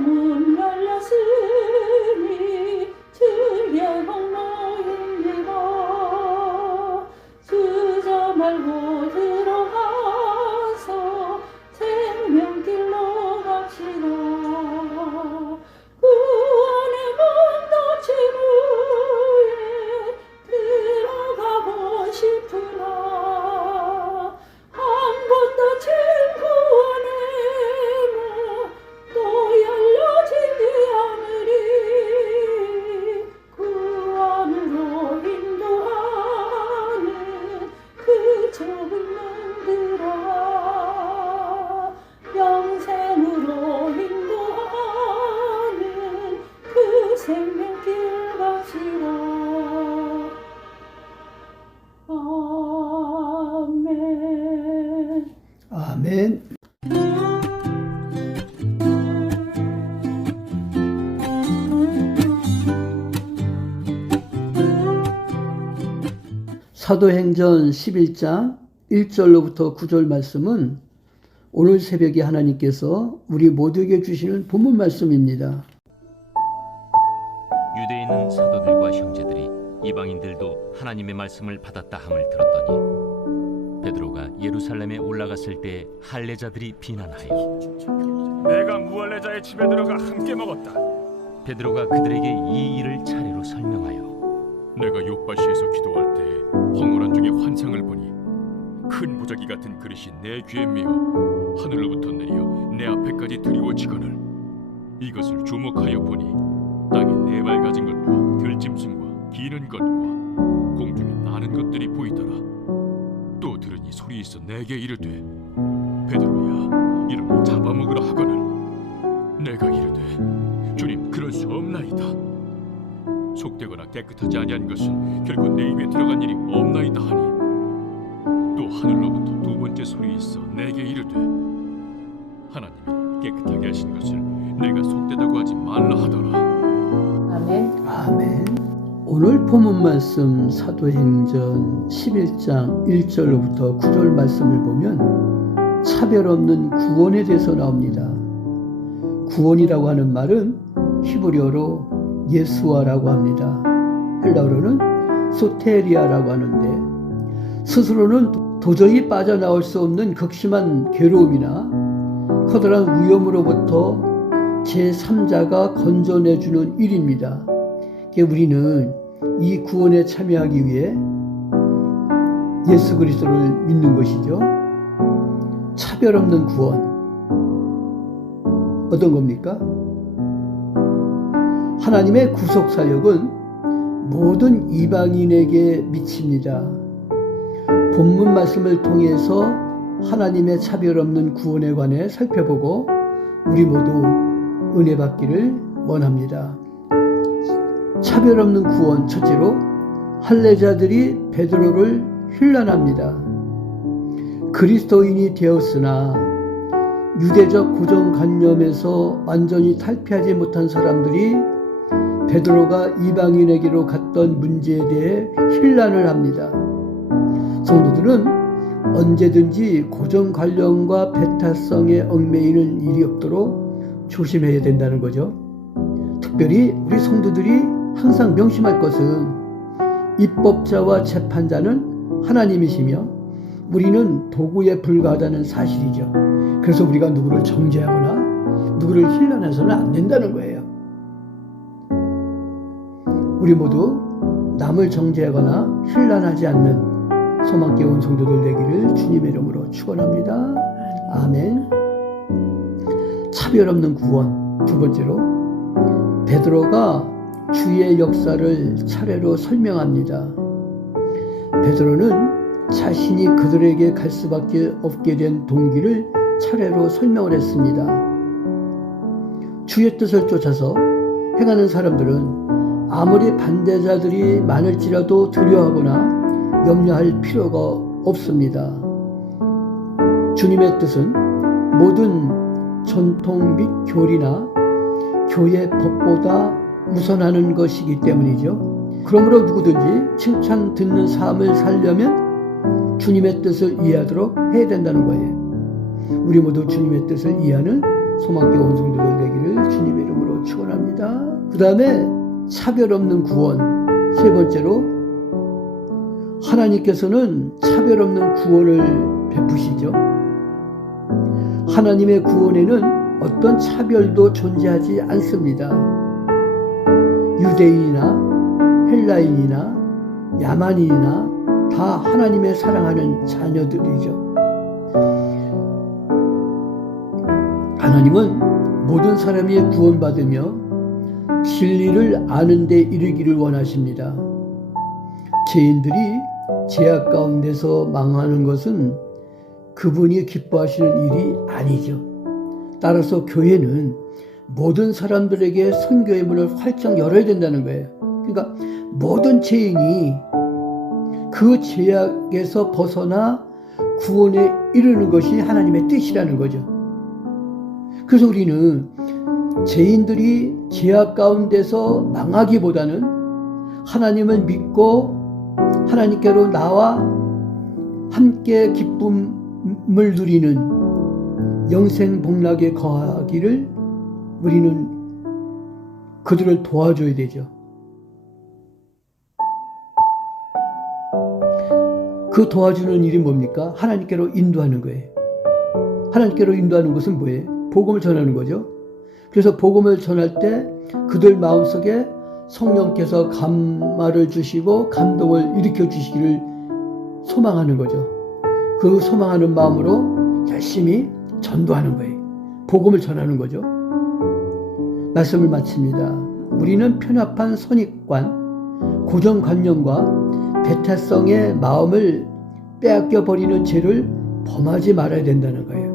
문 열렸으니 주의 공로입니다. 주저 말고 들어가서 생명길로 갑시다. 구원의 문도 지루에 들어가고 싶으나 한 번 더 친 구원의 문 또 열려지지 않으리. 구원으로 인도하는 그 좁은 문 들어와 영생으로 인도하는 그 생명길 가시라. 아멘. 아멘. 사도행전 11장 1절로부터 9절 말씀은 오늘 새벽에 하나님께서 우리 모두에게 주시는 본문 말씀입니다. 유대에 있는 사도들과 형제들이 이방인들도 하나님의 말씀을 받았다 함을 들었더니 베드로가 예루살렘에 올라갔을 때 할례자들이 비난하여 내가 무할례자의 집에 들어가 함께 먹었다. 베드로가 그들에게 이 일을 차례로 설명하여 내가 욥바시에서 기도할 때 황홀한 중에 환상을 보니 큰 무더기 같은 그릇이 내 귀에 메어 하늘로부터 내려 내 앞에까지 드리워지거늘 이것을 주목하여 보니 땅에 네 발 가진 것과 들짐승과 기는 것과 공중에 나는 것들이 보이더라. 또 들으니 소리 있어 내게 이르되 베드로야 이름을 잡아먹으라 하거늘 내가 이르되 주님 그럴 수 없나이다. 속되거나 깨끗하지 아니한 것은 결코 내 입에 들어간 일이 없나이다 하니 또 하늘로부터 두 번째 소리 있어 내게 이르되 하나님이 깨끗하게 하신 것을 내가 속되다고 하지 말라 하더라. 아멘. 아멘. 오늘 본문 말씀 사도행전 11장 1절로부터 9절 말씀을 보면 차별 없는 구원에 대해서 나옵니다. 구원이라고 하는 말은 히브리어로 예수아라고 합니다. 헬라어로는 소테리아라고 하는데 스스로는 도저히 빠져나올 수 없는 극심한 괴로움이나 커다란 위험으로부터 제3자가 건져내주는 일입니다. 우리는 이 구원에 참여하기 위해 예수 그리스도를 믿는 것이죠. 차별 없는 구원. 어떤 겁니까? 하나님의 구속 사역은 모든 이방인에게 미칩니다. 본문 말씀을 통해서 하나님의 차별 없는 구원에 관해 살펴보고 우리 모두 은혜 받기를 원합니다. 차별 없는 구원 첫째로 할례자들이 베드로를 힐난합니다. 그리스도인이 되었으나 유대적 고정관념에서 완전히 탈피하지 못한 사람들이 베드로가 이방인에게로 갔던 문제에 대해 힐난을 합니다. 성도들은 언제든지 고정관념과 배타성에 얽매이는 일이 없도록 조심해야 된다는 거죠. 특별히 우리 성도들이 항상 명심할 것은 입법자와 재판자는 하나님이시며 우리는 도구에 불과하다는 사실이죠. 그래서 우리가 누구를 정죄하거나 누구를 힐난해서는 안 된다는 거예요. 우리 모두 남을 정죄하거나 힐난하지 않는 소망 깨운 성도들 되기를 주님의 이름으로 축원합니다. 아멘. 차별 없는 구원. 두 번째로 베드로가 주의 역사를 차례로 설명합니다. 베드로는 자신이 그들에게 갈 수밖에 없게 된 동기를 차례로 설명을 했습니다. 주의 뜻을 쫓아서 행하는 사람들은 아무리 반대자들이 많을지라도 두려워하거나 염려할 필요가 없습니다. 주님의 뜻은 모든 전통 및 교리나 교회 법보다 우선하는 것이기 때문이죠. 그러므로 누구든지 칭찬 듣는 삶을 살려면 주님의 뜻을 이해하도록 해야 된다는 거예요. 우리 모두 주님의 뜻을 이해하는 소망교회 온 성도들 되기를 주님의 이름으로 축원합니다. 그 다음에 차별 없는 구원. 세 번째로 하나님께서는 차별 없는 구원을 베푸시죠. 하나님의 구원에는 어떤 차별도 존재하지 않습니다. 유대인이나 헬라인이나 야만인이나 다 하나님의 사랑하는 자녀들이죠. 하나님은 모든 사람이 구원받으며 진리를 아는 데 이르기를 원하십니다. 죄인들이 죄악 가운데서 망하는 것은 그분이 기뻐하시는 일이 아니죠. 따라서 교회는 모든 사람들에게 선교의 문을 활짝 열어야 된다는 거예요. 그러니까 모든 죄인이 그 죄악에서 벗어나 구원에 이르는 것이 하나님의 뜻이라는 거죠. 그래서 우리는 죄인들이 죄악 가운데서 망하기보다는 하나님을 믿고 하나님께로 나와 함께 기쁨을 누리는 영생 복락에 거하기를 우리는 그들을 도와줘야 되죠. 그 도와주는 일이 뭡니까? 하나님께로 인도하는 거예요. 하나님께로 인도하는 것은 뭐예요? 복음을 전하는 거죠. 그래서 복음을 전할 때 그들 마음속에 성령께서 감화를 주시고 감동을 일으켜 주시기를 소망하는 거죠. 그 소망하는 마음으로 열심히 전도하는 거예요. 복음을 전하는 거죠. 말씀을 마칩니다. 우리는 편협한 선입관, 고정관념과 배타성의 마음을 빼앗겨 버리는 죄를 범하지 말아야 된다는 거예요.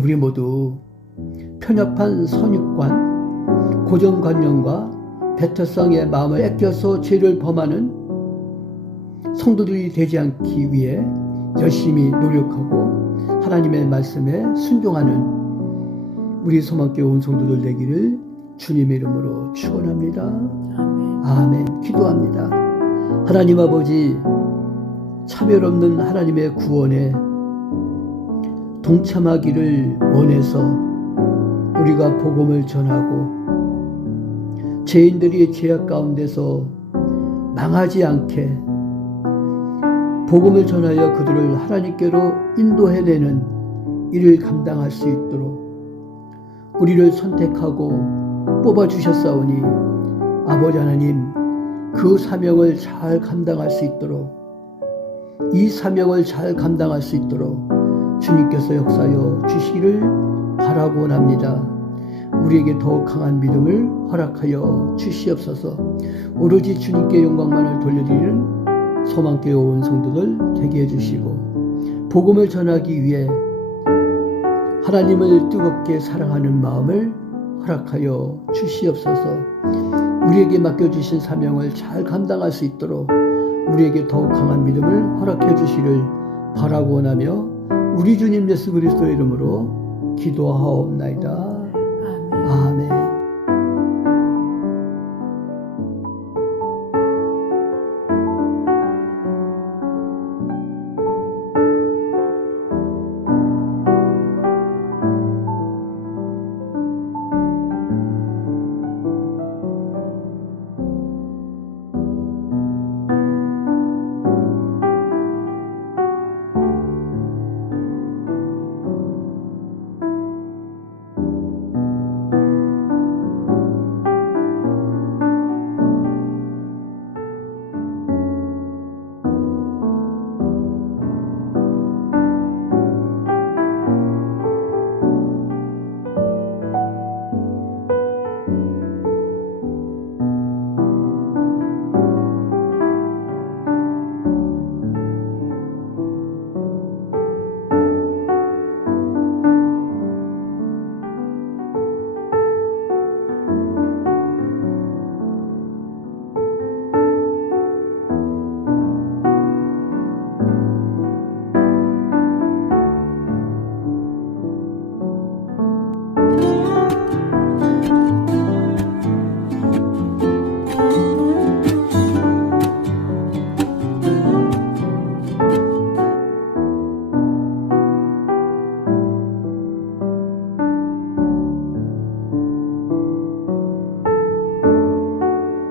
우리 모두 편협한 선입관, 고정관념과 배타성의 마음을 뺏겨서 죄를 범하는 성도들이 되지 않기 위해 열심히 노력하고 하나님의 말씀에 순종하는 우리 소망교회 온 성도들 되기를 주님의 이름으로 축원합니다. 아멘. 기도합니다. 하나님 아버지, 차별 없는 하나님의 구원에 동참하기를 원해서 우리가 복음을 전하고 죄인들이 죄악 가운데서 망하지 않게 복음을 전하여 그들을 하나님께로 인도해내는 일을 감당할 수 있도록 우리를 선택하고 뽑아주셨사오니 아버지 하나님, 그 사명을 잘 감당할 수 있도록, 이 사명을 잘 감당할 수 있도록 주님께서 역사하여 주시기를 바라고 원합니다. 우리에게 더욱 강한 믿음을 허락하여 주시옵소서. 오로지 주님께 영광만을 돌려드리는 소망교회 온 성도들 되게 해주시고 복음을 전하기 위해 하나님을 뜨겁게 사랑하는 마음을 허락하여 주시옵소서. 우리에게 맡겨주신 사명을 잘 감당할 수 있도록 우리에게 더욱 강한 믿음을 허락해 주시를 바라고 원하며 우리 주님 예수 그리스도의 이름으로 기도하옵나이다. 아멘.